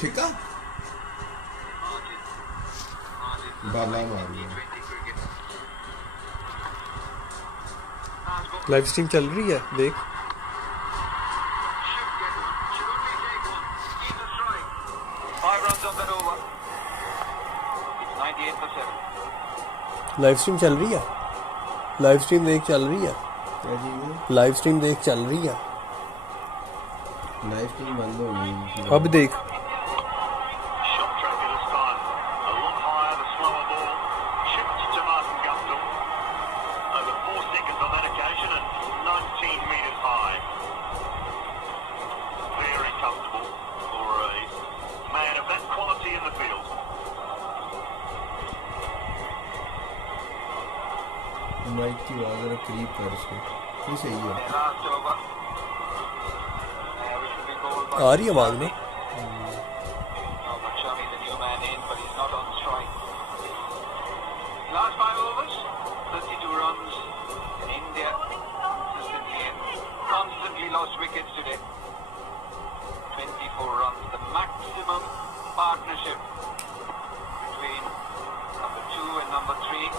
छिका बाला मार दिया। Live stream चल रही है, देख। लाइव स्ट्रीम चल रही है, लाइव स्ट्रीम देख चल रही है, लाइव स्ट्रीम देख चल रही है। लाइव स्ट्रीम बंद हो गई। अब देख। माइक की आवाज जरा करीब कर इसको, ये सही है। आ रही आवाज में। Last 5 overs, 32 runs, and India constantly lost wickets today. 24 runs, the maximum partnership between number 2 and number 3.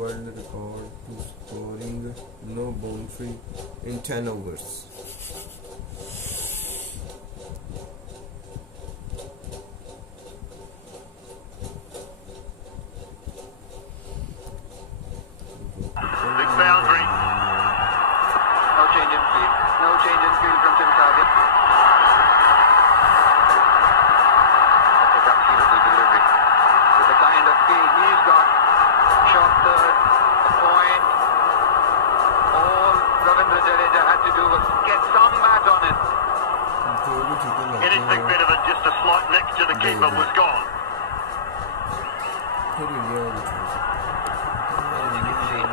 World record to scoring no boundary in 10 overs. Big boundary. No change in field. No change in field from Tim Target. That's a beautiful delivery. With the kind of field he's got. Shot third, a point. All Ravindra Jadeja had to do was get some bat on it. Anything better than just a slight nick to the keeper was gone. You can see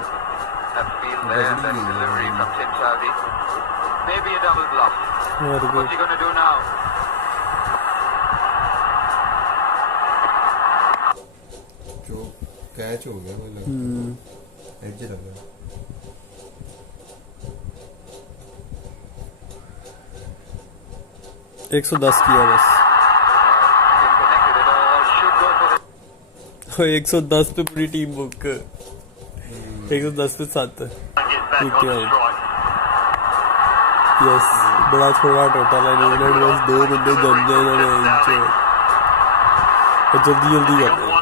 that field there, that delivery from Tim Saudi. Maybe a double bluff. What's he going to do now? Catch हो गया मुझे लगता है as लगा 110 किया बस। 110 पे पूरी टीम बुक। 110 पे 7 यस, बड़ा थोड़ा टोटल है। न्यूजीलैंड बस 2 बंदे जम जाए और जल्दी जल्दी कर रहे हैं।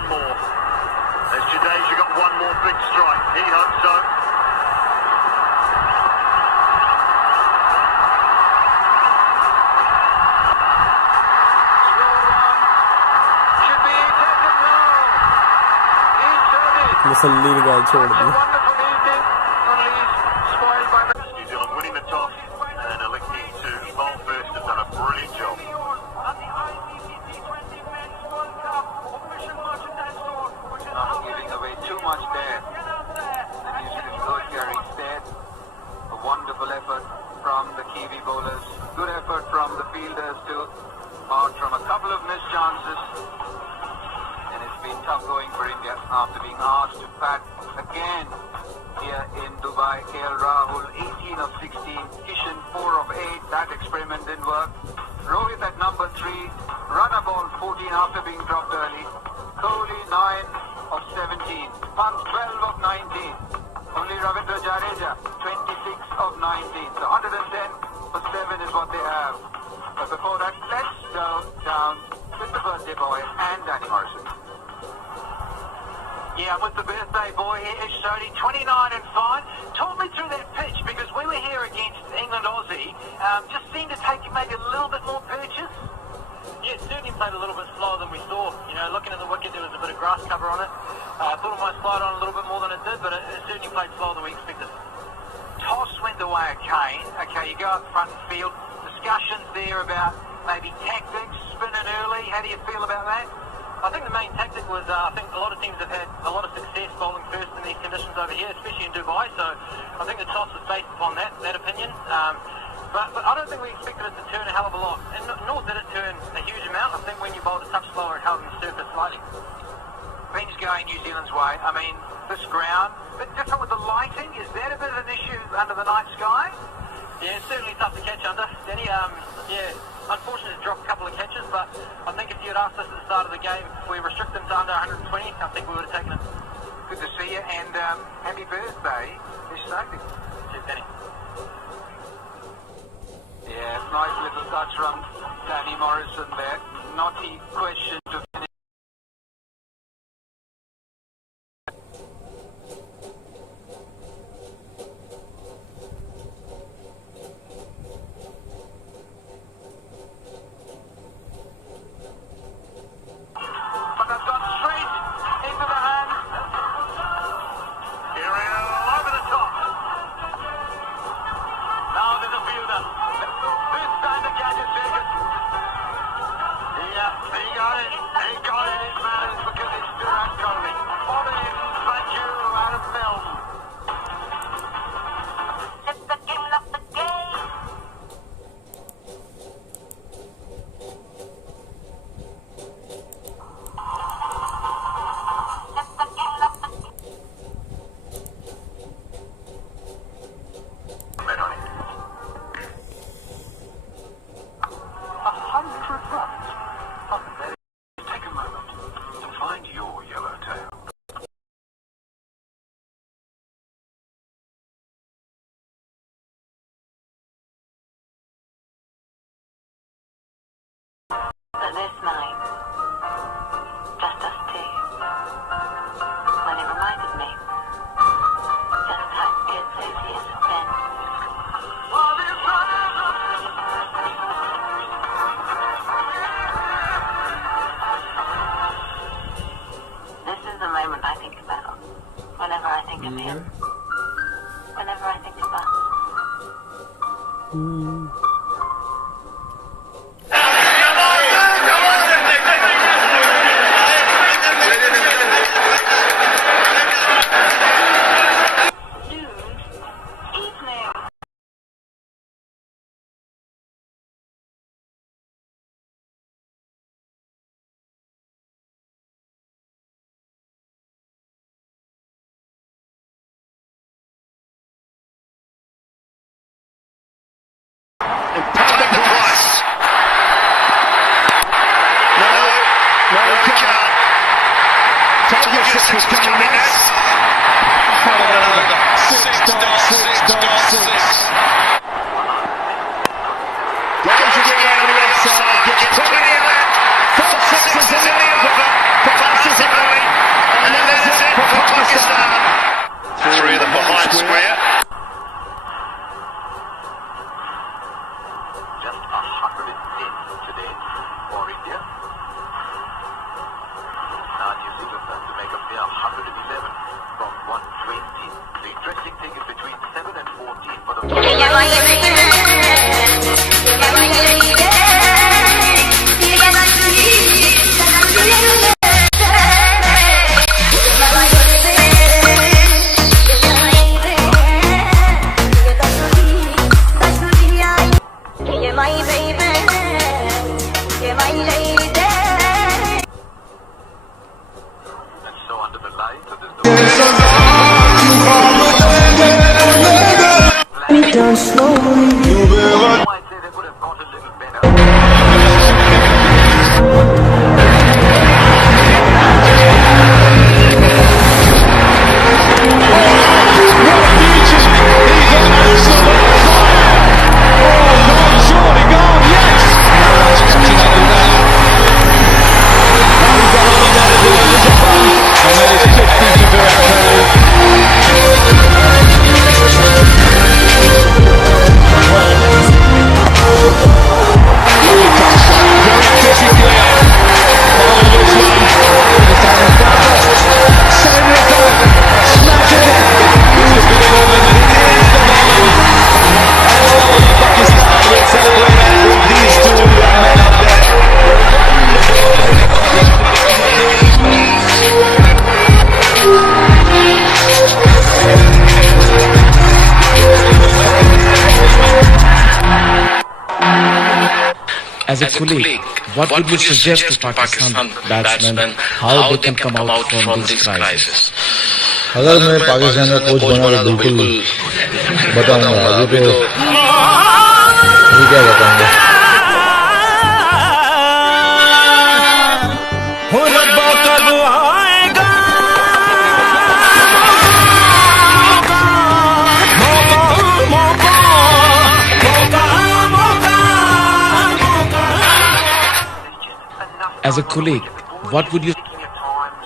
मसल्ली निकाल छोड़ दी। Wonderful effort. from the Kiwi bowlers. Good effort from the fielders too. Apart from a couple of missed chances. And it's been tough going for India after being asked to bat again here in Dubai. KL Rahul 18 of 16. Kishan 4 of 8. That experiment didn't work. Rohit at number 3. Runner ball 14 after being dropped early. Kohli 9 of 17. Pant 12 of 19. Only Ravindra Jadeja 26 of 19. So 110 for 7 is what they have. But before that, let's go down with the birthday boy and Danny Morrison. Yeah, with the birthday boy here, Ish Sodhi, 29 and 5. Talk me through that pitch, because we were here against England-Aussie. Just seemed to take maybe a little bit more purchase. Yeah, it certainly played a little bit slower than we thought. You know, looking at the wicket, there was a bit of grass cover on it. I thought it might slide on a little bit more than it did, but it certainly played slower than we expected. Toss went the way of Kane. Okay, you go up front and field. Discussions there about maybe tactics, spinning early. How do you feel about that? I think the main tactic was, I think a lot of teams have had a lot of success bowling first in these conditions over here, especially in Dubai, so I think the toss was based upon that opinion. But I don't think we expected it to turn a hell of a lot, and nor did it turn a huge amount. I think when you bowled a touch slower, it held on the surface slightly. Things going New Zealand's way. I mean, this ground, a bit different with the lighting. Is that a bit of an issue under the night sky? Yeah, it's certainly tough to catch under, Danny. Yeah, unfortunately to drop a couple of catches, but I think if you had asked us at the start of the game, if we restrict them to under 120, I think we would have taken it. Good to see you, and happy birthday, Ish Sodhi. Cheers, Danny. Yeah, nice little touch from Danny Morrison there. Naughty question to finish. But that's gone straight into the hands. Aerial over the top. Now there's a fielder. This time the catch is taken. Yeah, he got it. He got it. It matters because it's Virat Kohli. On in, Banju out of Melbourne. It's the king of the game. It's the king of the game. Bet on it. 100 runs. Oh, take a moment to find your yellow tail. But this night, just us two, when it reminded me just how good those years have been. This is the moment I think about whenever I think of him. Whenever I think of us. Dude, evening. Paying the price. No, he can't. Ferguson's coming next. Six darts. Goes again on the offside. Gets plenty of it. 4 sixes in the end of it. Passes it early. And then there's it for Pakistan. Through the behind square. Just 110 today for India. Now New Zealand has to make a mere 111 from 120. The interesting thing is between 7 and 14 for the... lie to this Down slowly. I might say they could have got a little better. As a colleague, what would you suggest to Pakistan batsmen how they can come out from this crisis? अगर मैं पाकिस्तान का coach बना तो बिल्कुल बताऊंगा। अभी तो क्या बताऊंगा। As a colleague, what would you Taking at times,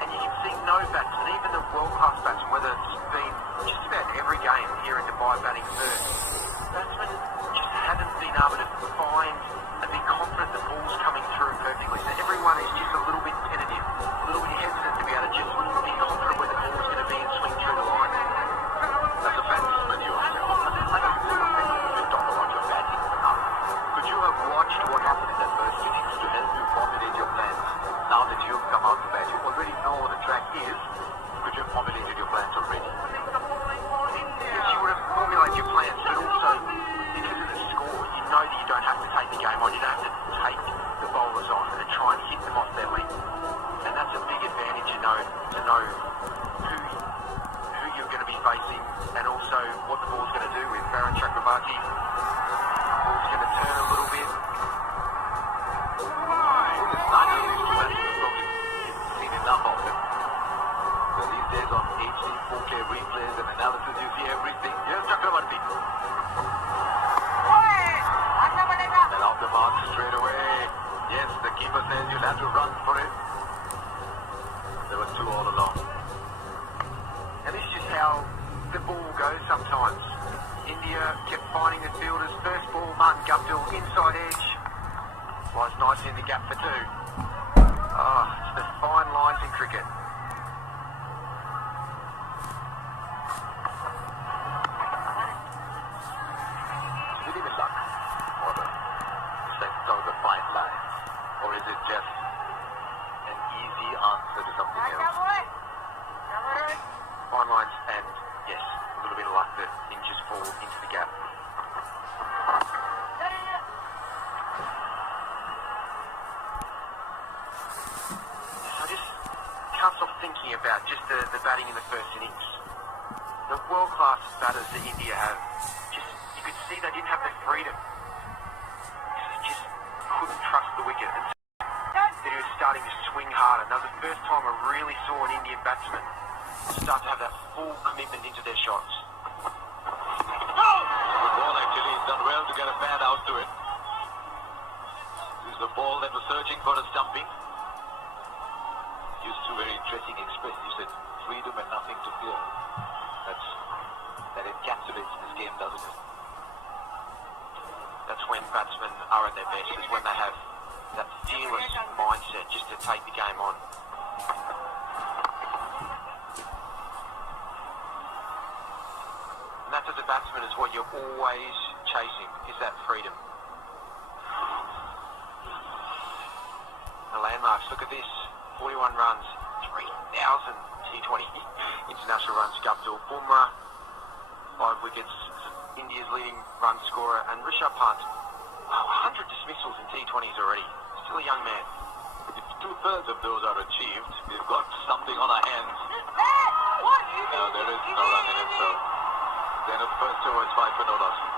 and you can see no batsman, even the world-class batsman, whether it's been just about every game here in Dubai batting third, batsmen just haven't been able to find and be confident the ball's coming through perfectly. So everyone is just a little bit tentative, a little bit hesitant to be able to just be confident where the ball's going to be and swing through the line. As a batsman yourself, I don't think you don't like your batting enough. Could you have watched what happened in that first innings to help you formulate your plans? Now that you've come out to bat, you already know what the track is. Could you have formulated your plans already? Yes, you would have formulated your plans, but also because of the score, you know that you don't have to take the game on. You don't have to take the bowlers on and try and hit them off their length. And that's a big advantage, you know, to know who you're going to be facing and also what the ball's going to do with Baron Chakrabarti. The ball's going to turn a little bit. Seen enough of them. So these days on HD 4K replays and analysis, you see everything. Here's Chakrabarti. And off the mark straight away. Yes, the keeper says you'll have to run for it. There were two all along. And this is just how the ball goes sometimes. India kept finding the fielders. First ball, Martin Guptill, inside edge. Was nice in the gap for two. It's the fine lines in cricket. Is it even luck? Or the sense of the fine lines? Or is it just an easy answer to something else? Fine lines and, yes, a little bit of luck that inches fall into the gap. Can't stop thinking about just the batting in the first innings. The world-class batters that India have, you could see they didn't have the freedom. They just couldn't trust the wicket. And it was starting to swing harder. And that was the first time I really saw an Indian batsman start to have that full commitment into their shots. The ball actually has done well to get a bat out to it. This is the ball that was searching for a stumping. Used to very interesting expression. You said freedom and nothing to fear. That encapsulates this game, doesn't it? That's when batsmen are at their best, is when they have that fearless mindset just to take the game on. And that as a batsman is what you're always chasing, is that freedom. The landmarks, look at this. 41 runs, 3,000 T20 international runs. Guptill, Bumrah, 5 wickets. India's leading run scorer, and Rishabh Pant, 100 dismissals in T20s already. Still a young man. If 2/3 of those are achieved, we've got something on our hands. towards 5 for no loss.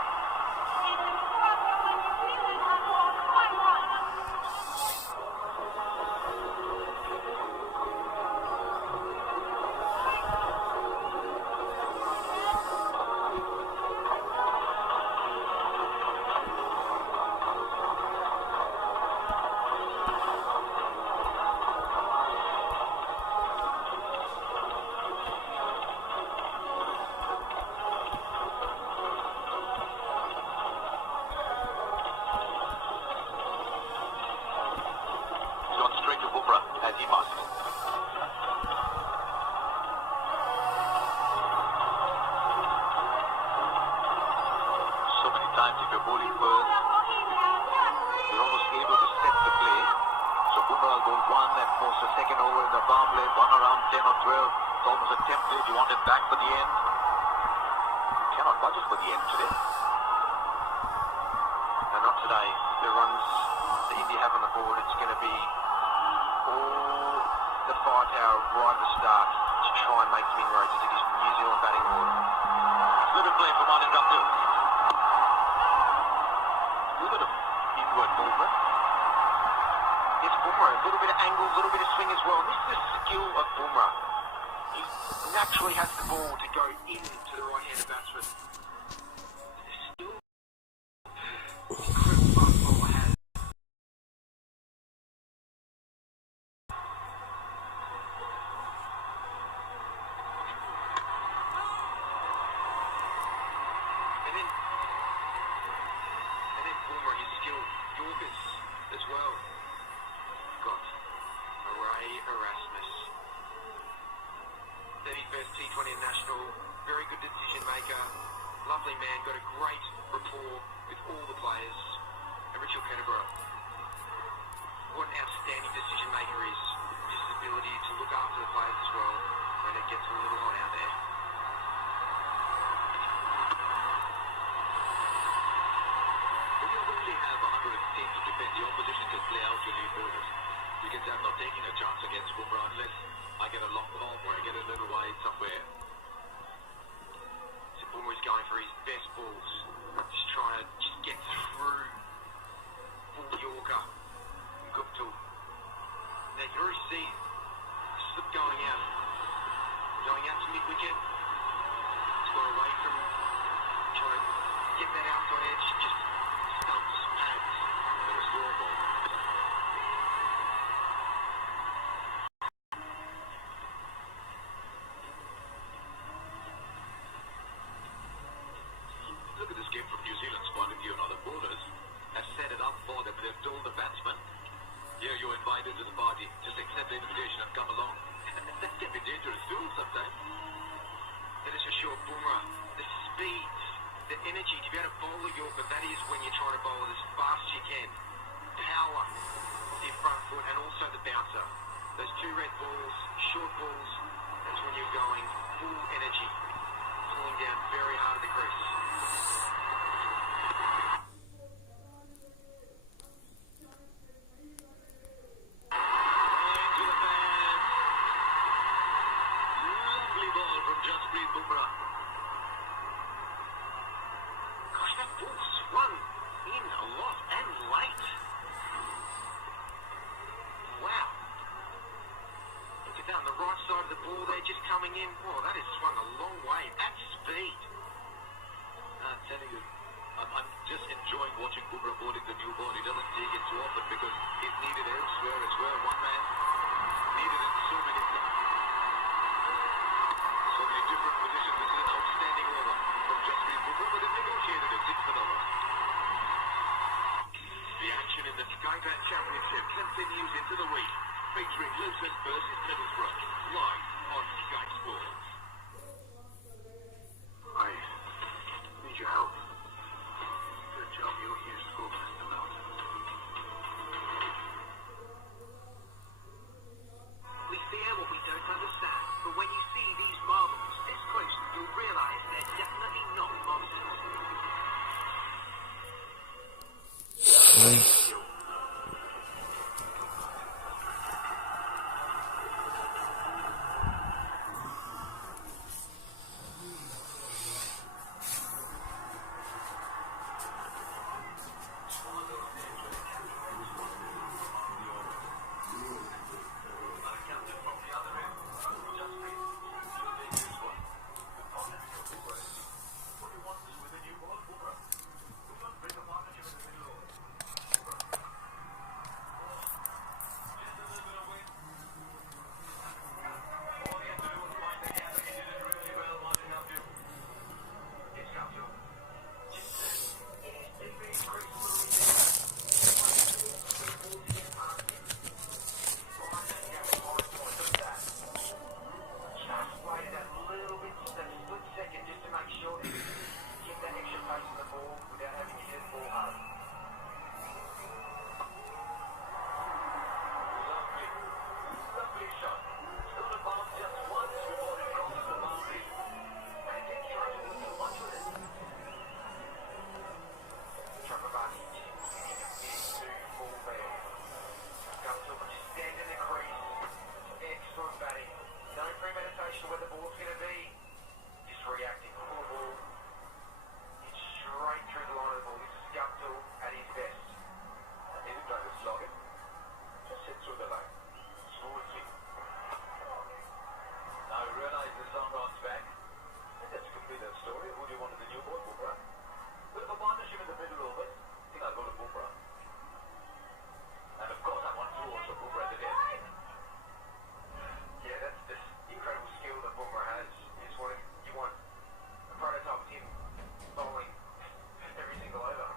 premeditation where the ball's going to be. Just reacting full ball. It's straight through the line of the ball. This is Guptill at his best. He didn't try to slog it. Just hit through the lane. Smoothly. Now we realise the sun runs back. I think that's complete that story. Who do you want as the new boy, Bumrah? Bit of a partnership in the middle of it. I think I'll go to Bumrah. And of course I want to also Bumrah to death. Yeah, that's this incredible skill that Bumrah has. You want a prototype of him bowling every single over.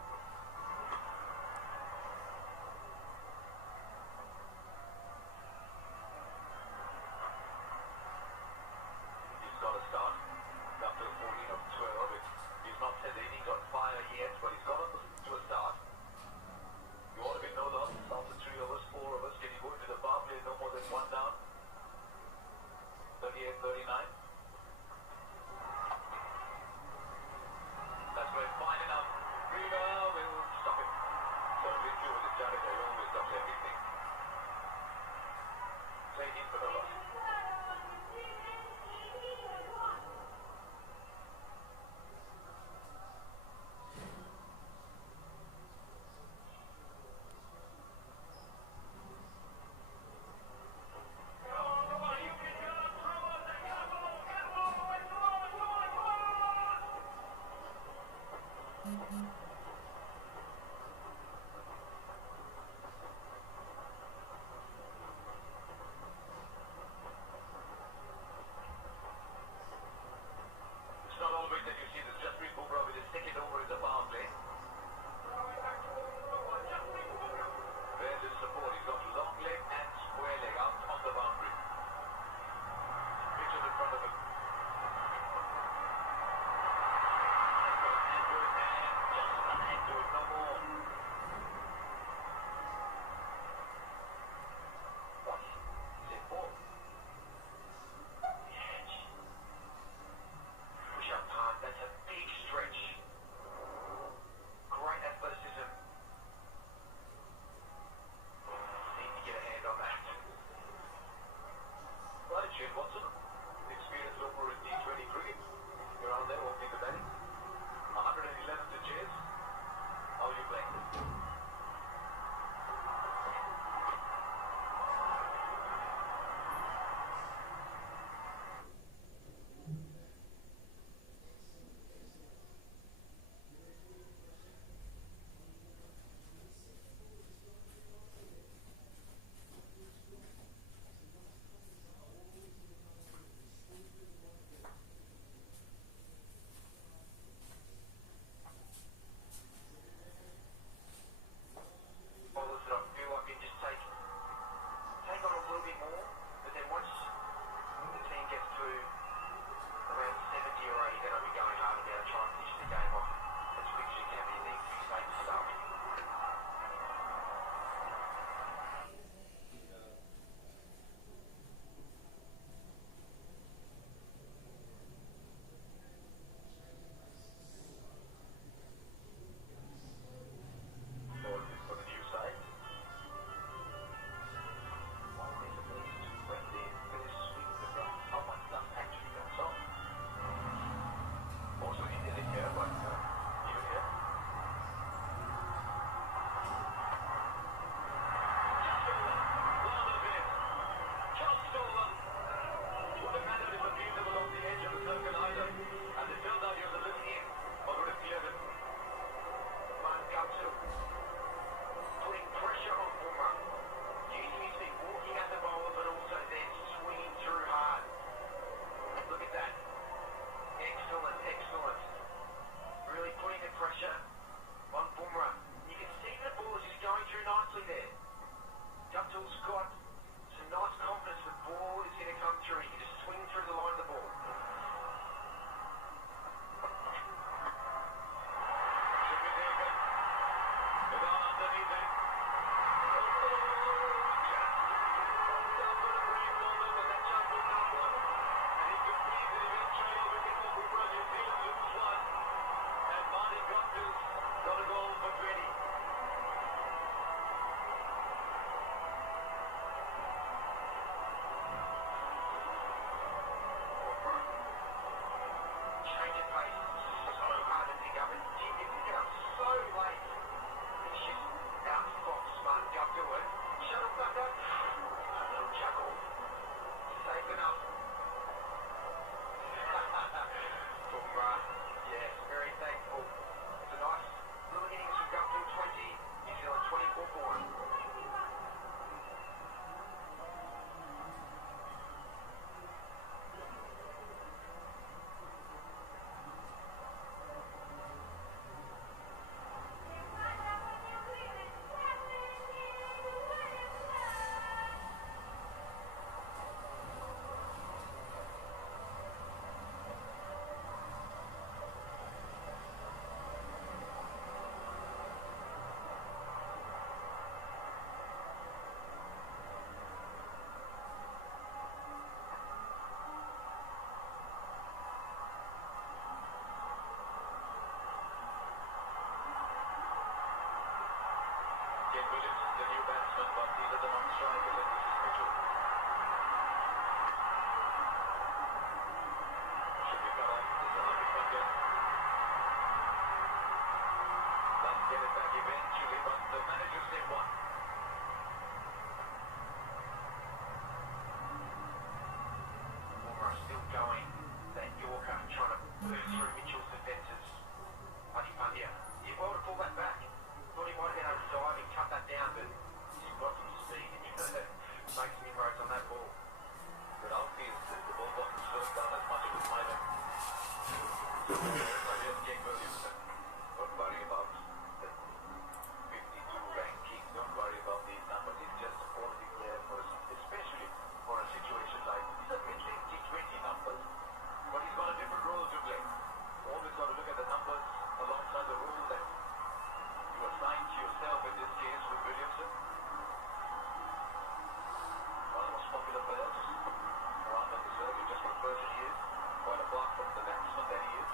He's got a start. Up to 14 of 12. He's not said anything on fire yet, but he's got to a start. You ought to be no loss. After 3 overs, 4 overs. Can you go into the power play no more than 1 down? 38-39. That's right, fine enough. Riva will stop it. So Ricky with the Jadeja, he always stops everything. Take in for the loss. Ken Williamson, the new batsman, but these are the non-strikers and this is Mitchell. Should be cut off. This is Hardik Pandya. Does get it back eventually, but the manager said one. Boomer still going. That Yorker trying to burn through Mitchell's defences. Hardik Pandya. He well to pull that back. Thought he might have been able to dive and cut that down, but he's got some speed and makes some inroads on that ball. But outfield, the ball wasn't slowed down as much as it might have. So just Ken Williamson. Don't worry about the 52 ranking. Don't worry about these numbers. It's just a quality player for us, especially for a situation like these are T20 numbers. But he's got a different role to play. Always got to look at the numbers alongside the role that you assigned to yourself in this case with Williamson. One of the most popular players around on the circuit, just for the person he is, quite apart from the batsman that he is.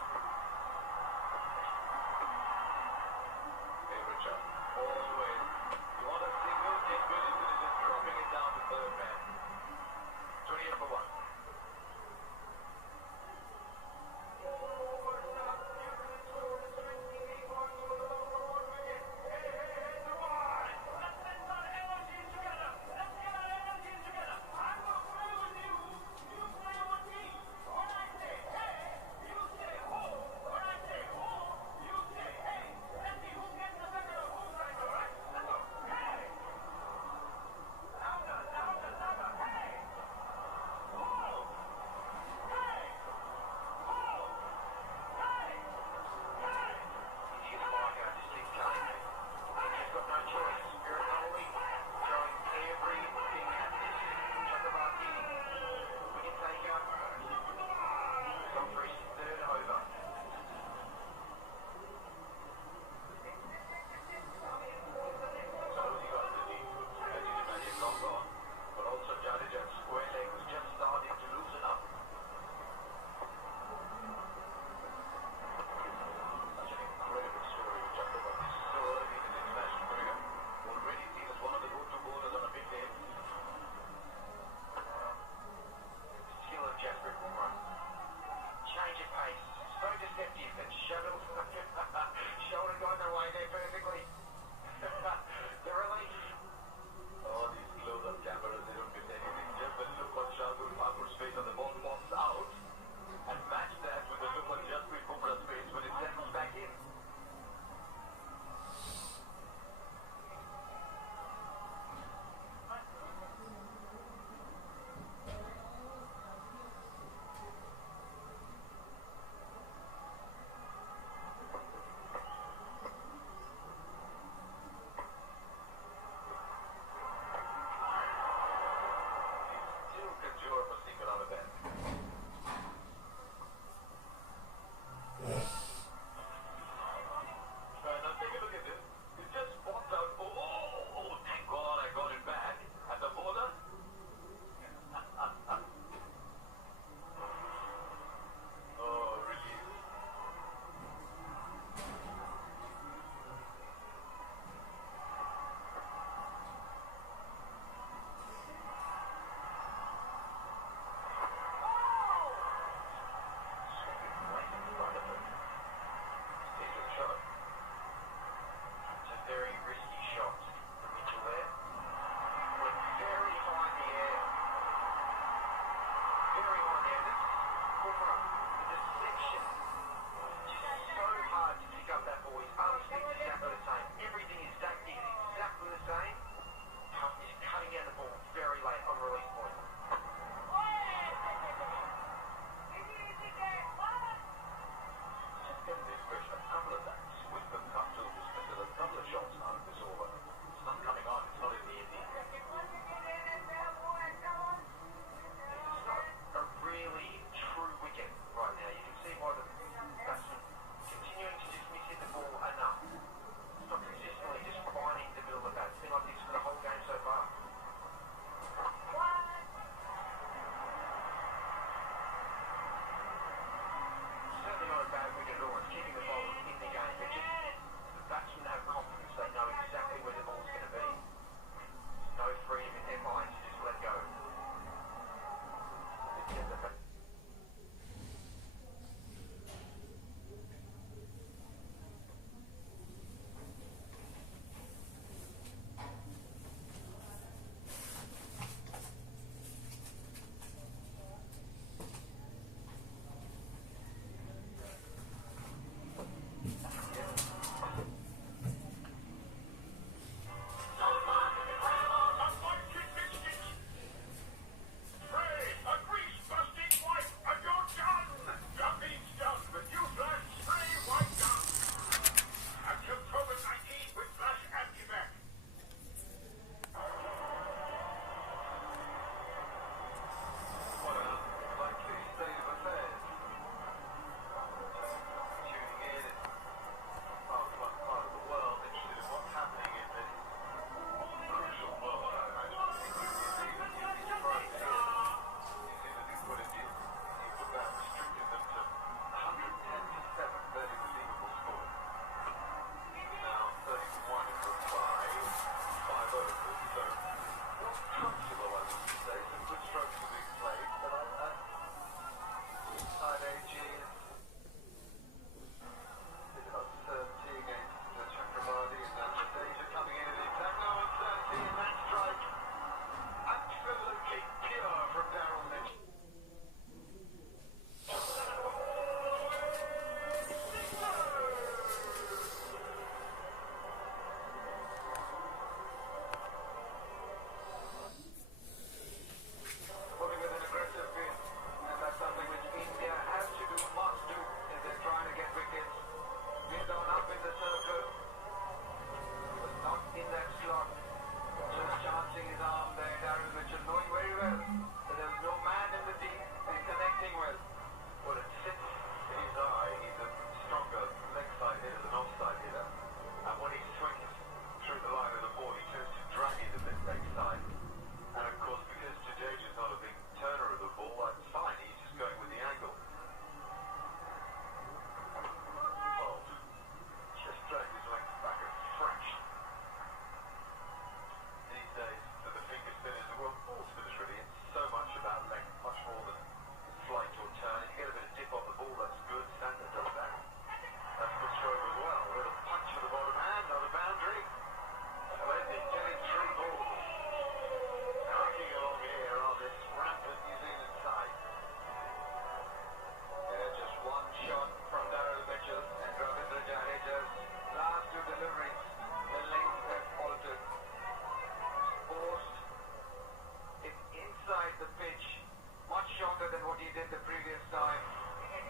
did the previous time,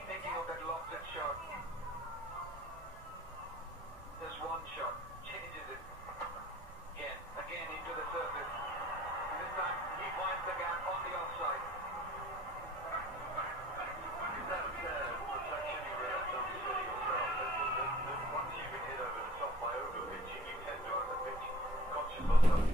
thinking of that lofted shot. Just one shot, changes it. Again into the surface. This time he finds the gap on the offside. Is that reflection you realize on the city yourself? That once you've been hit over the top by overpitching, you tend to underpitch conscious or something.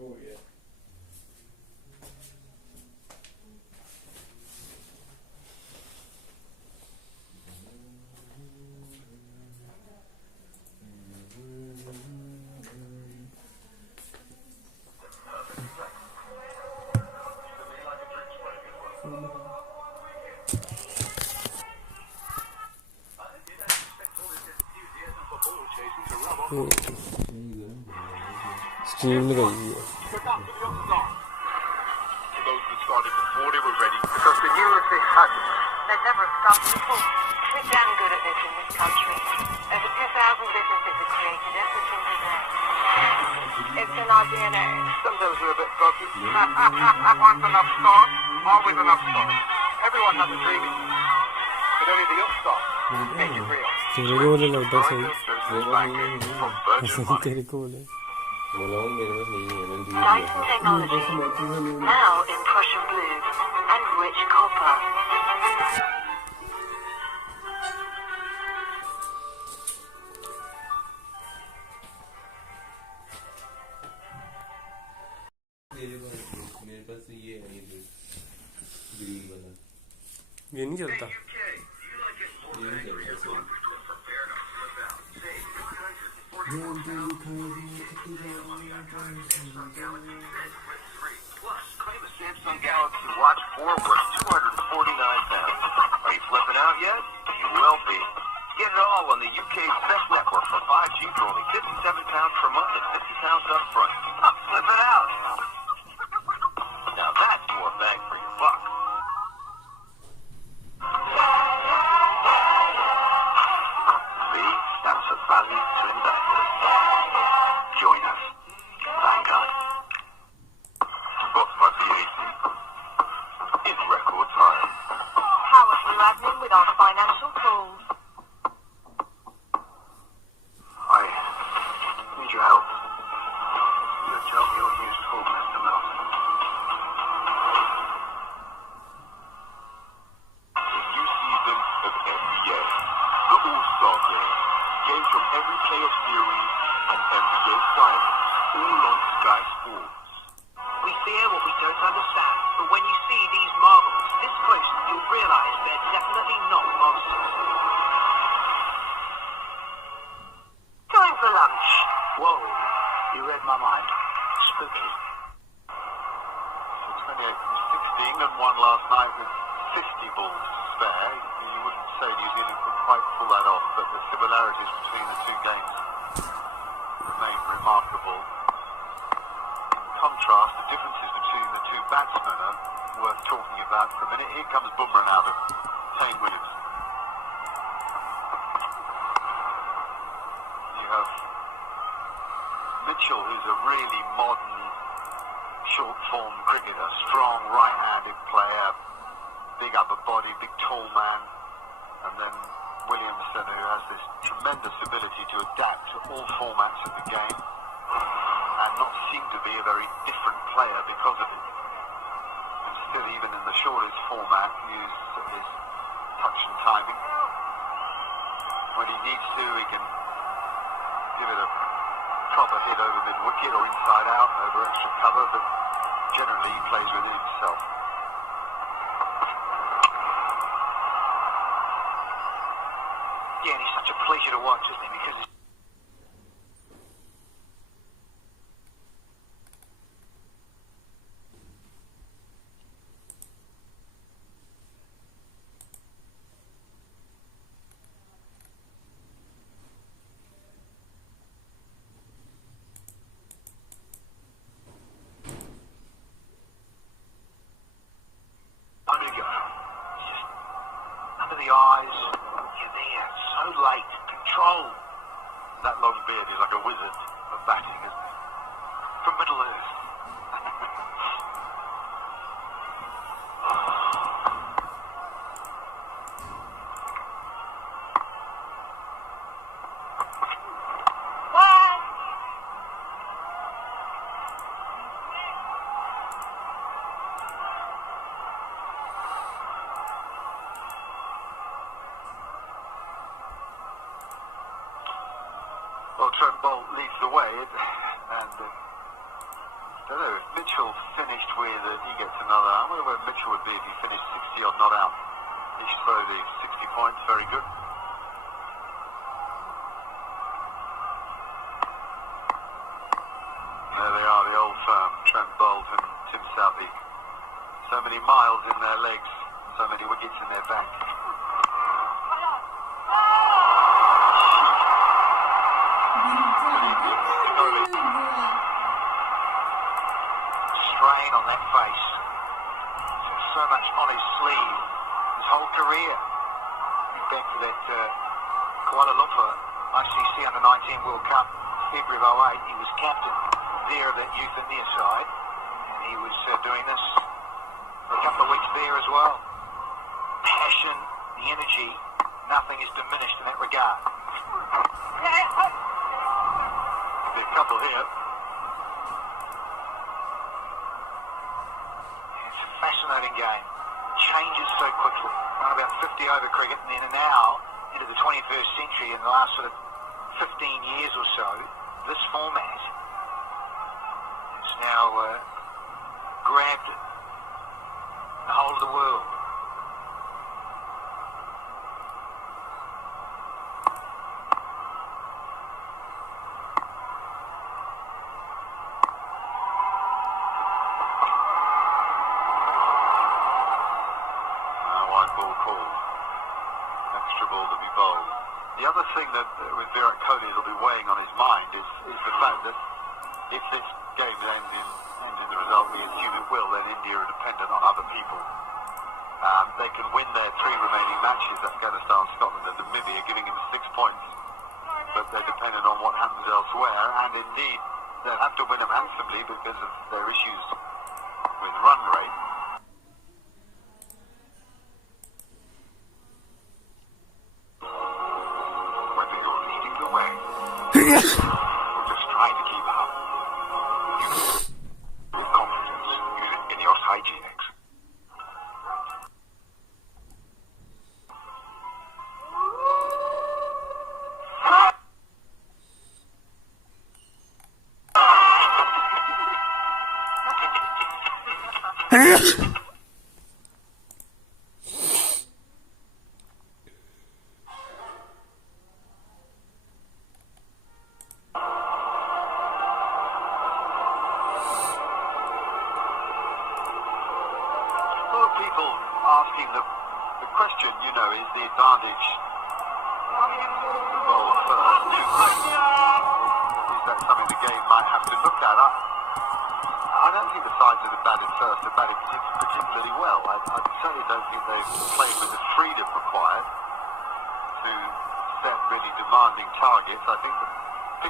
हो गया stream लगाई है Because the USA has They've never stopped before. We're damn good at this in this country. Over 2,000 businesses are created every single day. It's in our DNA. sometimes we're a bit cocky. Once enough start, always enough start. Everyone has a dream, but only the upstart make it real. तेरे को बोले लगता सही From तेरे को बोले बोला हूँ मेरे पास नहीं है मैंने दूर Dyson Technology. Now in Prussian blue and rich copper. मेरे पास ये है ये ग्रीन वाला ये नहीं चलता ये नहीं चलता Plus, claim a Samsung Galaxy Watch 4 worth £249. Are you flipping out yet? You will be. Get it all on the UK's best network for 5G for only £57 per month and £50 up front. Flip it out. Now that's more bang for your buck. V stands for Value to Investors. Join us. Vanguard. Booked by VAT. In record time. Power through admin with our financial tools. I need your help. You tell me your useful, Mr. Melton. The new season of NBA. The All-Star Game. Games from every playoff series and NBA finals. All on Sky Sports. We fear what we don't understand, but when you see these marvels this close, you'll realize they're definitely not monsters. Time for lunch. Whoa, you read my mind. Spooky. So 28 from 60, England won last night with 50 balls to spare. You wouldn't say New Zealand could quite pull that off, but the similarities between the two games remain remarkable. In contrast, the differences between the two batsmen are worth talking about for a minute. Here comes Bumrah now to Kane Williamson. You have Mitchell, who's a really modern, short-form cricketer, strong right-handed player, big upper body, big tall man, and then Williamson, who has this tremendous ability to adapt to all formats of the game and not seem to be a very different player because of it. And still, even in the shortest format, use his touch and timing. When he needs to, he can give it a proper hit over mid-wicket or inside out over extra cover, but generally he plays within himself. Yeah, and he's such a pleasure to watch, isn't he? Because he's under the eyes, you're there, so late, control. That long beard is like a wizard of batting, isn't it? From Middle Earth. Well, Trent Bolt leads the way, and don't know if Mitchell finished with, he gets another, I wonder where Mitchell would be if he finished 60 odd not out. Each throw the 60 points, very good. There they are, the old firm, Trent Boult and Tim Southey. So many miles in their legs, so many wickets in their back. Strain on that face. So much on his sleeve. His whole career. Back to that Kuala Lumpur ICC Under-19 World Cup, February of 08. He was captain there of that youth India side. And he was doing this for a couple of weeks there as well. Passion, the energy, nothing is diminished in that regard. There'll be a couple here. It's a fascinating game. Changes so quickly. Run about 50 over cricket, and then now into the 21st century, in the last sort of 15 years or so, this format has now grabbed the whole of the world. Wide ball called. Extra ball to be bowled. The other thing that with Virat Kohli will be weighing on his mind is the fact that if this game ends in the result we assume it will, then India are dependent on other people. They can win their 3 remaining matches, Afghanistan, Scotland and Namibia, giving them 6 points, but they're dependent on what happens elsewhere, and indeed they'll have to win them handsomely because of their issues with run rate. Whether you're leading the way or just trying to keep up, with confidence, use INEOS Hygienics. People asking the question, you know, is the advantage bowler first too great? Is that something the game might have to look at? I don't think the sides that have batted first have batted particularly well. I certainly don't think they've played with the freedom required to set really demanding targets. I think the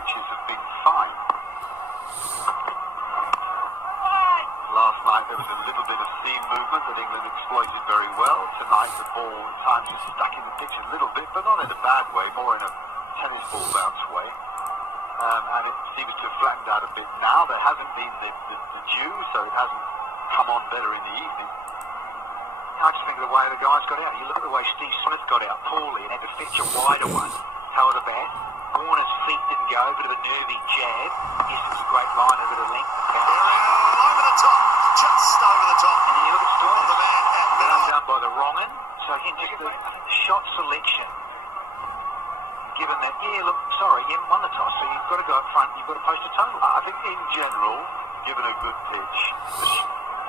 pitches have been fine. Last night there was a little bit of seam movement that England exploited very well. Tonight the ball at times is stuck in the pitch a little bit, but not in a bad way, more in a tennis ball bounce way. And it seems to have flattened out a bit now. There hasn't been the dew, so it hasn't come on better in the evening. I just think of the way the guys got out. You look at the way Steve Smith got out poorly and had to fetch a wider one. Held the bat. Warner's feet didn't go, a bit of a nervy jab. Yes, it was a great line, a bit of length. Over the top, just over the top. And then you look at Stoinis. The man They're undone by the wrong end. So again, just the shot selection. Given that, look, sorry, you haven't won the toss, so you've got to go up front, you've got to post a total. I think in general, given a good pitch,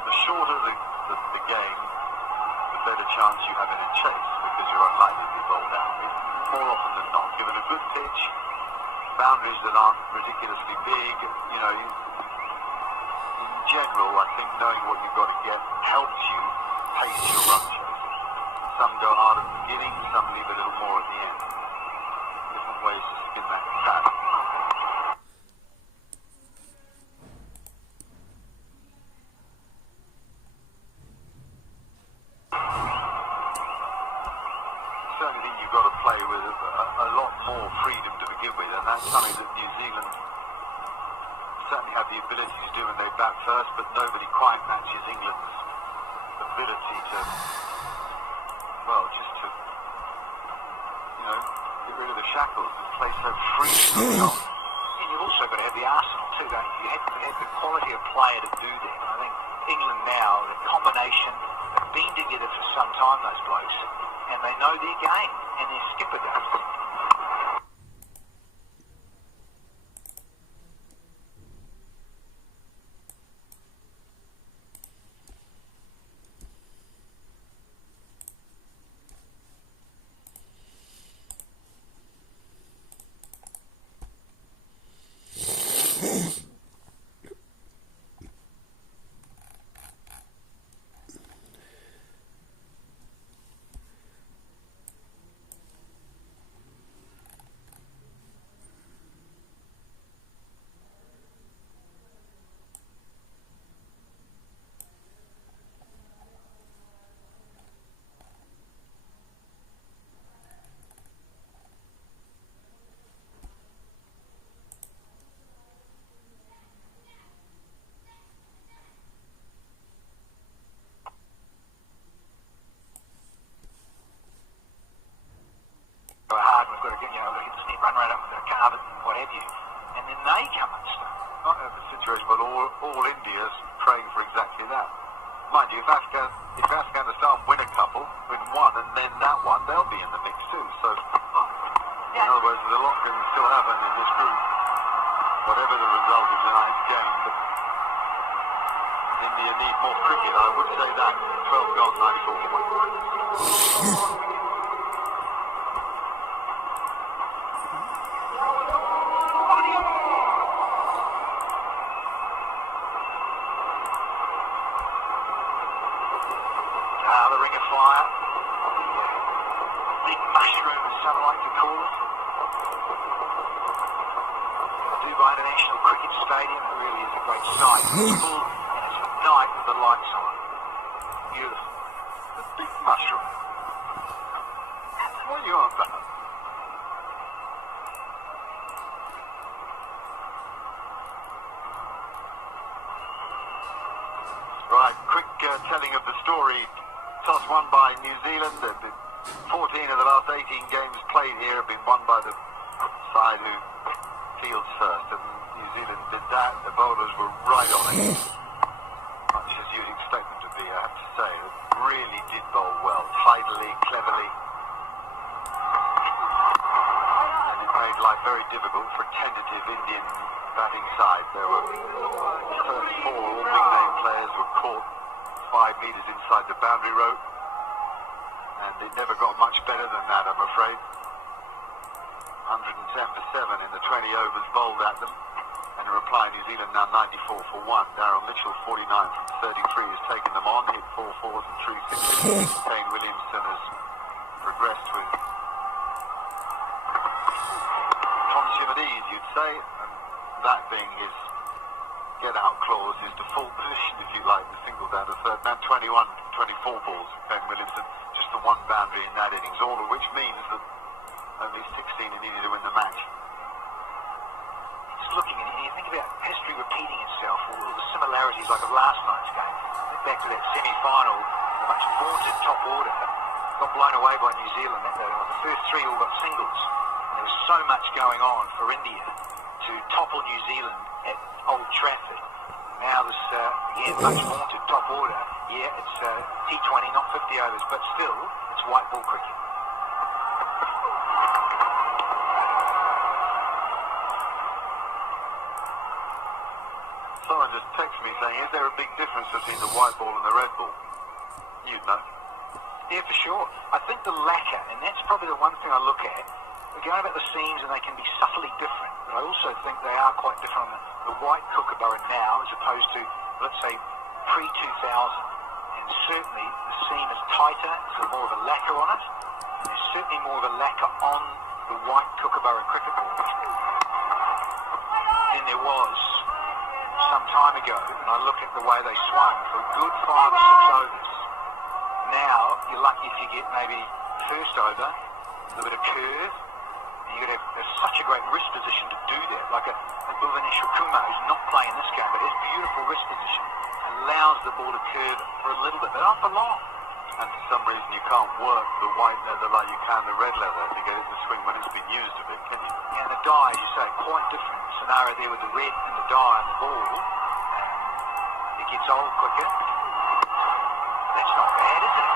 the shorter the game, the better chance you have in a chase, because you're unlikely to be bowled out. More often than not, given a good pitch, boundaries that aren't ridiculously big, you know, in general, I think knowing what you've got to get helps you pace your run chase. Some go hard at the beginning, some leave a little more at the end. Different ways to spin that cat. Certainly think you've got to play with a lot more freedom to begin with, and that's something that New Zealand certainly have the ability to do when they bat first, but nobody quite matches England's ability to, well, just to, you know, get rid of the shackles and play so freely. And you've also also got to have the arsenal too, don't you? You have to have the quality of player to do that. I think England now, the combination, have been together for some time, those blokes, and they know their game, and their skipper does. All India's praying for exactly that. Mind you, if Afghanistan win a couple, win one, and then that one, they'll be in the mix too. So, in other words, there's a lot can still happen in this group, whatever the result of tonight's game. But India need more cricket, I would say that. 12 goals, 94 points. Telling of the story. Toss won by New Zealand. 14 of the last 18 games played here have been won by the side who fields first, and New Zealand did that. The bowlers were right on it, much as you'd expect them to be, I have to say. They really did bowl well, tidily, cleverly, and it made life very difficult for a tentative Indian batting side. There were first four all big name players were caught 5 metres inside the boundary rope, and it never got much better than that, I'm afraid. 110 for 7 in the 20 overs bowled at them, and in reply New Zealand now 94 for 1. Darryl Mitchell 49 from 33 has taken them on, hit 4 fours and 3 sixes. Kane Williamson has progressed with consummate ease, you'd say, and that being his get-out clause, his default position, if you like, the single down to third man. 21, 24 balls for Kane Williamson, just the one boundary in that innings, all of which means that only 16 are needed to win the match. Just looking at it, you think about history repeating itself, all the similarities like of last night's game. Think back to that semi-final, the much vaunted top order, got blown away by New Zealand. The first three all got singles. And there was so much going on for India to topple New Zealand at Old Trafford. Now this, again, much vaunted top order. Yeah, it's T20, not 50 overs, but still, it's white ball cricket. Someone just texted me saying, is there a big difference between the white ball and the red ball? You'd know. Yeah, for sure. I think the lacquer, and that's probably the one thing I look at, we're going about the seams and they can be subtly different, but I also think they are quite different on the white kookaburra now as opposed to, let's say, pre-2000. And certainly the seam is tighter, there's more of a lacquer on it, and there's certainly more of a lacquer on the white kookaburra cricket ball than there was some time ago. And I look at the way they swung for a good 5 or 6 overs. Now, you're lucky if you get maybe first over, a little bit of curve, and you've got to have such a great wrist position to do that. Like a Bhuvanesh Kumar, who's not playing this game, but has beautiful wrist position, allows the ball to curve for a little bit, but not for long. and for some reason you can't work the white leather like you can the red leather to get it to swing when it's been used a bit, can you? Yeah, and the dye, as you say, quite different scenario there with the red and the dye and the ball. It gets old quicker. That's not bad, is it?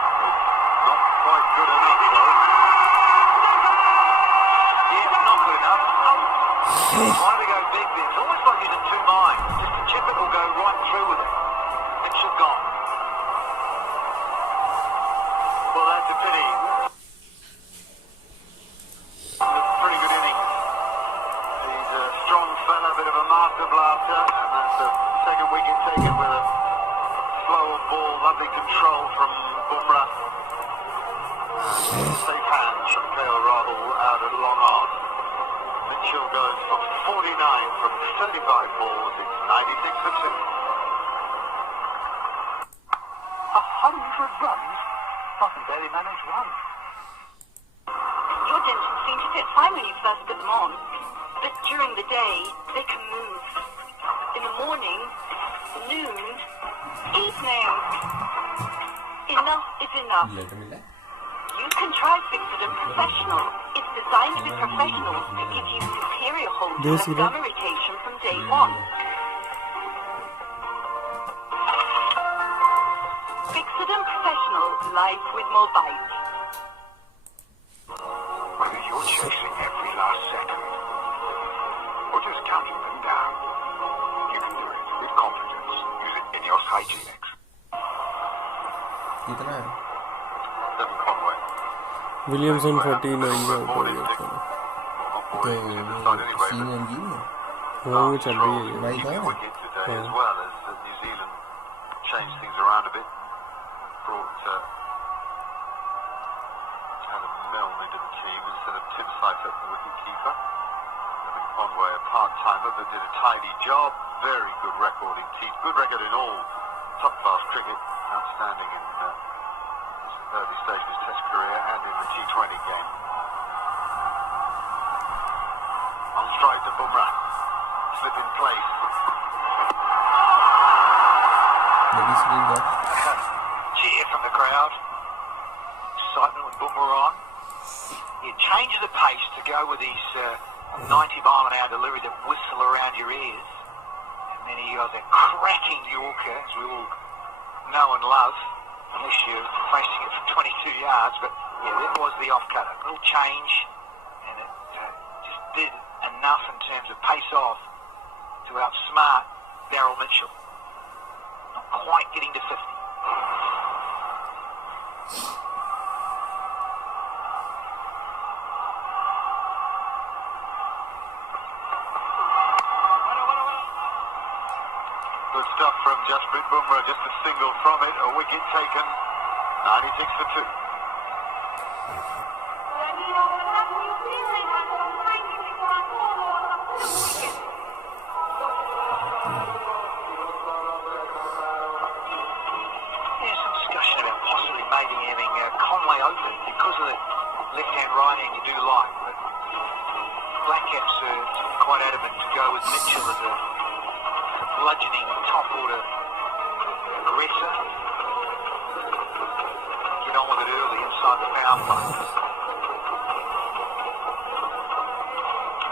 Not quite good enough, though. Yeah, not good enough. Why do we go big then? It's almost like he's in two minds. Just a chip it will go right through with it. Mitchell gone. Well, that's a pity. Pretty good innings. He's a strong fella, a bit of a master blaster, and that's the second wicket taken with a slow ball, lovely control from Bumrah. Safe hands from KL Rahul out at long on. Mitchell goes for 49 from 35 balls. It's 96 for 2. 100 runs? I can barely manage one. Your dentals seem to fit fine when you first put them on, but during the day, they can move. In the morning, noon, evening. Enough is enough. You can try Fixodent Professional. It's designed to be professional to give you superior hold to have gum irritation from day one. Fixodent Professional, life with more bite. Whether you're chasing every last second or just counting them down, you can do it with confidence using Ineos Hygienix. कितना है? Devon Conway. Williamson 49 में out हो गया था। तो scene रंगीन है। हाँ वो चल रही है। भाई कहाँ है? Today as well as New Zealand changed things around a bit, brought Adam Milne into the team instead of Tim Seifert, the wicket-keeper. Devon Conway, a part-timer, but did a tidy job. Very good record in good record in all top-class cricket. Outstanding in his early stage of his Test career and in the T20 game. On strike to Bumrah. Slip in place. Maybe screen back. Cheer from the crowd. Excitement with Bumrah on. He changes the pace to go with his 90-mile-an-hour delivery that whistle around your ears. And then he goes a cracking Yorker, as we all know and love, unless you're facing it from 22 yards. But yeah, that was the off-cutter. A little change, and it just did enough in terms of pace off to outsmart Daryl Mitchell. Not quite getting to 50. Good stuff from Jasprit Bumrah, just a single from it, a wicket taken, 96 for 2. There's some discussion about possibly maybe having Conway open because of the left-hand, right-hand you do like, but Black Caps are quite adamant to go with Mitchell as a bludgeoning top-order aggressor. Get on with it early inside the power play.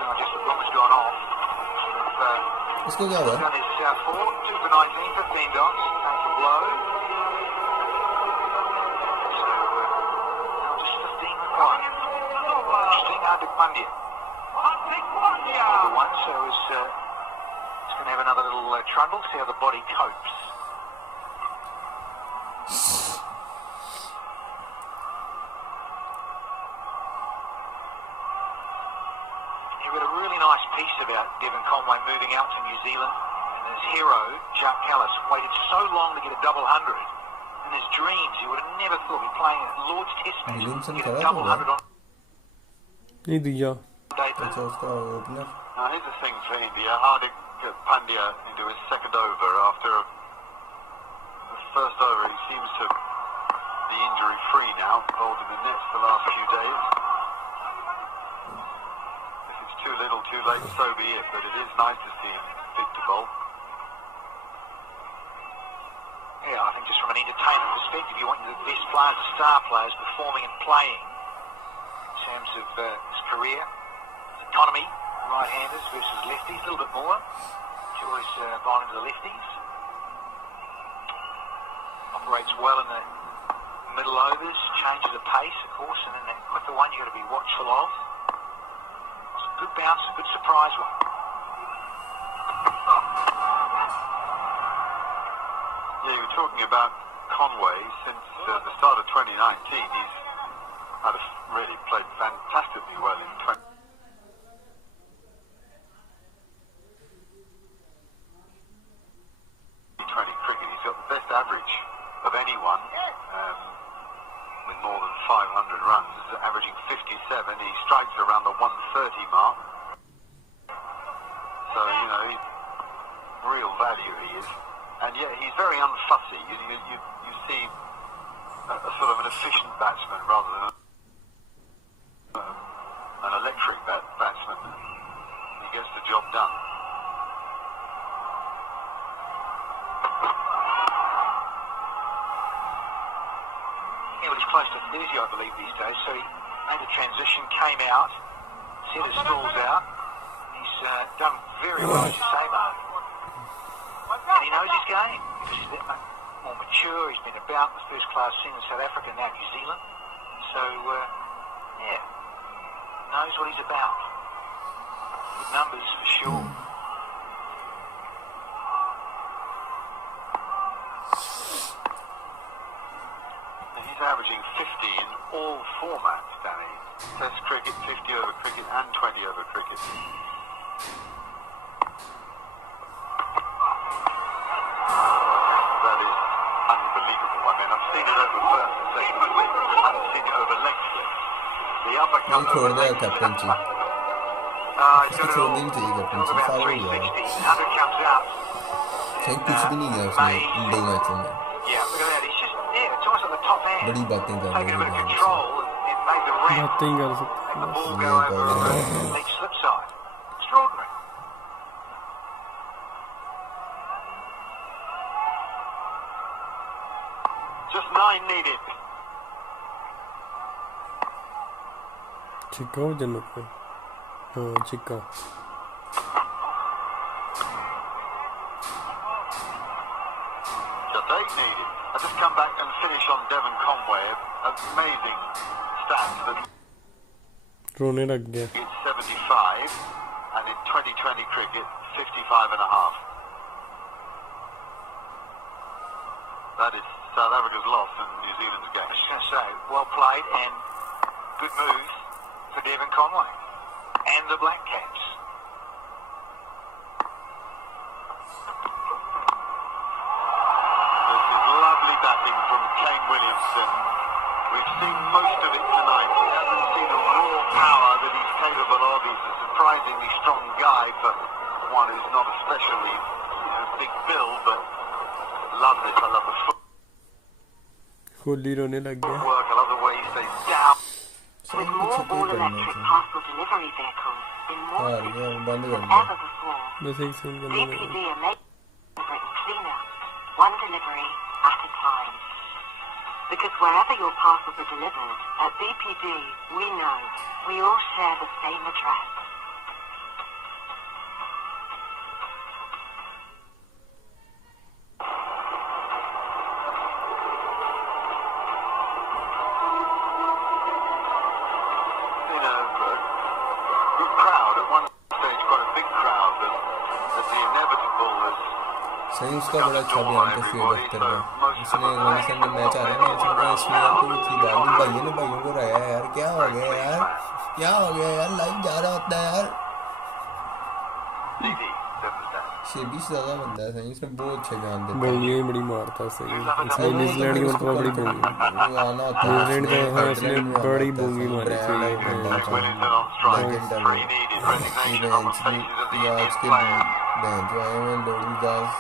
I guess the Brummer's gone off. इसको क्या हुआ? Done his south forward, 2 for 19, 15 dots, comes the blow. So, now just 15 required. Interesting, Hardik Pandya. Number one, so is it's going to have another little trundle, see how the body copes. You've got a really nice piece about Devon Conway moving out to New Zealand, and his hero, Jacques Kallis, waited so long to get a double 100. In his dreams, he would have never thought he'd be playing at Lord's Test match, get a double 100 on नहीं दिया। debut. अच्छा उसका opener Now here's the thing for India, Hardik Pandya into his second over after the first over. He seems to be injury-free now, holding the nets the last few days. If it's too little, too late, so be it, but it is nice to see him fit to bowl. Yeah, I think think just from an entertainment perspective, you want the best players, the star players, performing and playing in terms of his career, his economy, right-handers versus lefties, a little bit more. Enjoys bowling to the lefties. Operates well in the middle overs, changes the pace, of course, and then that quicker one you've got to be watchful of. It's a good bounce, a good surprise one. Yeah, you were talking about Conway. Since the start of 2019, he's really played fantastically well in 2020 cricket. He's got the best average of anyone, with more than 500 runs. He's averaging 57. He strikes around the 130 mark. So, you know, he's real value he is. And yet he's very unfussy. You see a sort of an efficient batsman rather than an electric batsman. He gets the job done. Yeah, well, he's close to 30, I believe, these days. So he made the transition, came out, set his stalls out. He's done very well, as you say, Mark. And he knows his game because he's that much more mature. He's been about the first-class scene in South Africa, now New Zealand. So, yeah, knows what he's about. Good numbers for sure. And he's averaging 50 in all formats, Danny. Test cricket, 50 over cricket and 20 over cricket. That is unbelievable. I mean, I've seen it over first and second slip. I've seen it over leg slip. The uppercut नहीं छोड़ over दिया leg slip. Captain ji It's इसको छोड़ देनी चाहिए captain जी foul हो गया 100 comes out. सही कुछ भी नहीं किया उसने इन दो मैचों में Yeah, look at that. He's just, yeah, it's almost like the top hand. बड़ी बातें कर रहे Taking a bit of हैं control and made the ramp. बातें ही कर The सकते ball Yeah, go over but- the leg slip side. Extraordinary. Just 9 needed. चिक्का हो जन्नत पे हाँ चिक्का Just 8 needed. I just come back and finish on Devon Conway. Amazing stats that रोने लग गया it's 75 and in 2020 cricket 55 and a half. That is South Africa's loss and New Zealand's I gain. was going to say, well played and good move for Devon Conway and the Black Caps. This is lovely batting from Kane Williamson. We've seen most of it tonight. We haven't seen the raw power that he's capable of. He's a surprisingly strong guy for one who's not especially, big build, but love this. I love the Holi रोने लग गया footwork. I love the way he stays down. With more all-electric parcel delivery vehicles in more हाँ cities ये बंद कर than दिया ever before, बस एक सेकंड के अंदर BPD are making Britain cleaner, one delivery at a time. Because wherever your parcels are delivered, at BPD, we know we all share the same address. Been a good crowd. At one stage, quite a big crowd. But the inevitable has सही उसका बड़ा अच्छा बयान था favour Akhtar का उसने England में match आ रहा है मैच में इसमें यार कोई थी बात भाइयों ने भाइयों को राया यार क्या हो गया यार लाइव जा रहा होता है यार CD, 7 down. शेबी से ज्यादा बंदा है सही इसने बहुत अच्छे बयान देता है बोंगी ही बड़ी मारता सही इसने न्यूजीलैंड की मतलब बड़ी बोंगी वो आना होता है न्यूजीलैंड का हाँ इसने बड़ी बोंगी मारी थी Wellington on strike. 3 needed. Resignation on the faces of the Indian players. बहन जो आए हैं लोग दास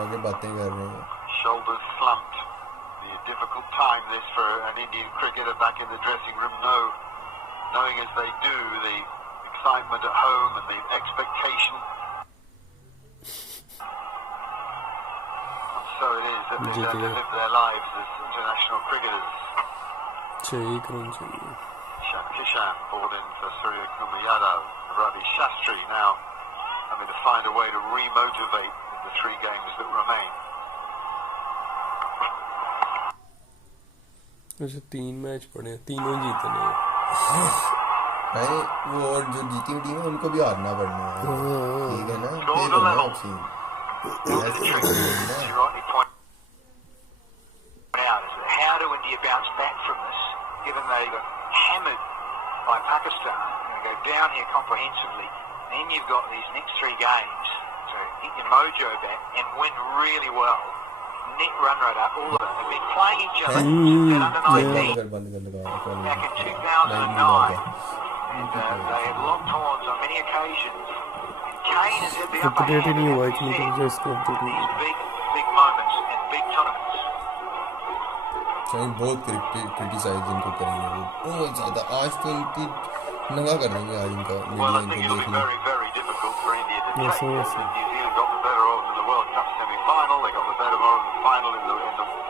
आगे बातें कर रहे हैं Shoulders slumped. Be a difficult time this for an Indian cricketer back in the dressing room. Knowing as they do the excitement at home and the expectation. so it is that they Jeet don't गए। live their lives as international cricketers. 6 run चाहिए। Ishan Kishan bowled in for Surya Kumar Yadav. Ravi Shastri now having to find a way to remotivate in the 3 games that remain. अच्छा 3 match पड़े हैं, तीनों जीतने हैं। भाई वो और जो जीती हुई टीम है उनको भी हारना पड़ना है, ठीक है ना? Scores ये 11. सीन It's tricky, as you rightly point out, is that how do India bounce back from this, given they got hammered by Pakistan? They're going to go down here comprehensively, and then you've got these next 3 games to get your mojo back and win really well. Net run rate up, all of them have been playing each other at under 19 बंद कर लगा back in 2009, and they had locked horns on many occasions. Kane has had the upper update he hand नहीं हुआ in इतनी देर से इसको update नहीं these big moments and big tournaments. शायद बहुत क्रिटिसाइज इनको करेंगे वो बहुत ज़्यादा। आज तो इनकी नंगा कर देंगे आज इनका Well, मीडिया I think इनको it'll be देखना। very, very difficult for India to Yes, take. yes. New Zealand got the better of them in the World Cup semi-final. They got the better of them in the final in the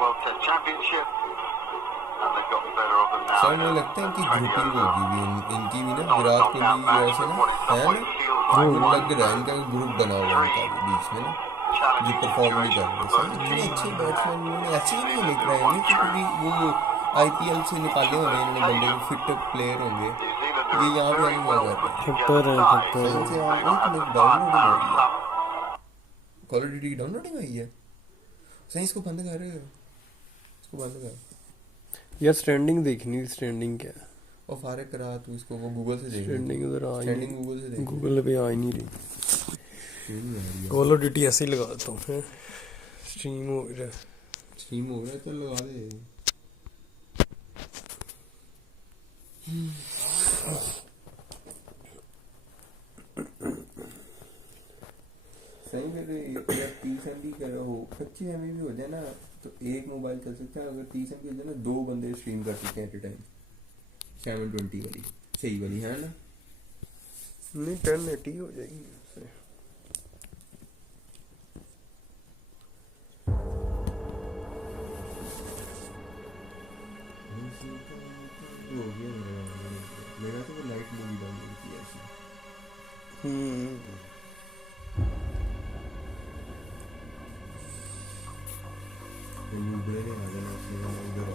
World Test Championship, and they've got the better of them now. शायद मुझे लगता है इनकी grouping होगी भी इनकी भी ना, विराट कोहली वैसे ना है ना, वो लग रहा है इनका ग्रुप बना हुआ है इनका भी बीच में ना, जो परफॉर्म नहीं कर रहे। सही इतने अच्छे बैट्समैन उन्होंने ऐसे ही नहीं निक रहे हैं क्योंकि वो IPL से निकाले होंगे इन्होंने बंदे, को फिट प्लेयर होंगे ये यहाँ पे नहीं हुआ करते। फटर है फटर। सही से आप एक मिनट डाउनलोडिंग हो रही है, कॉल ऑफ ड्यूटी डाउनलोडिंग आई है। सही इसको बंद कर रहे हो, इसको बंद कर यार स्टैंडिंग देखनी, स्टैंडिंग क्या है? और फारिग करा तू इसको, वो गूगल से देख स्टैंडिंग उधर आ ही स्टैंडिंग नहीं, गूगल से देख गूगल पे आ ही नहीं रही। कॉल ऑफ ड्यूटी ऐसे ही लगा देता हूँ, स्ट्रीम हो रहा है। स्ट्रीम हो रहा है तो लगा दे। सही में यार 30 MB कर हो, 25 MB भी हो जाए ना तो एक मोबाइल चल सकता है। अगर 30 MB हो जाए ना 2 बंदे स्ट्रीम कर सकते हैं एट ए टाइम। 720 वाली सही वाली है ना? नहीं 1080 हो जाएगी उससे। हो गया मेरा तो वो लाइट मूवी डाउनलोड किया ऐसे। उधर आ जाना अपने उधर।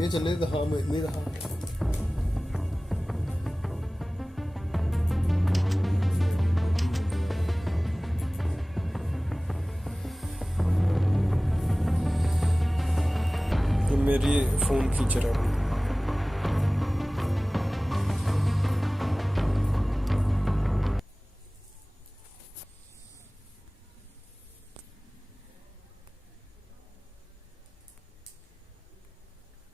ये चले तो हाँ मेरा हाँ तो मेरी फोन खींच रहा है।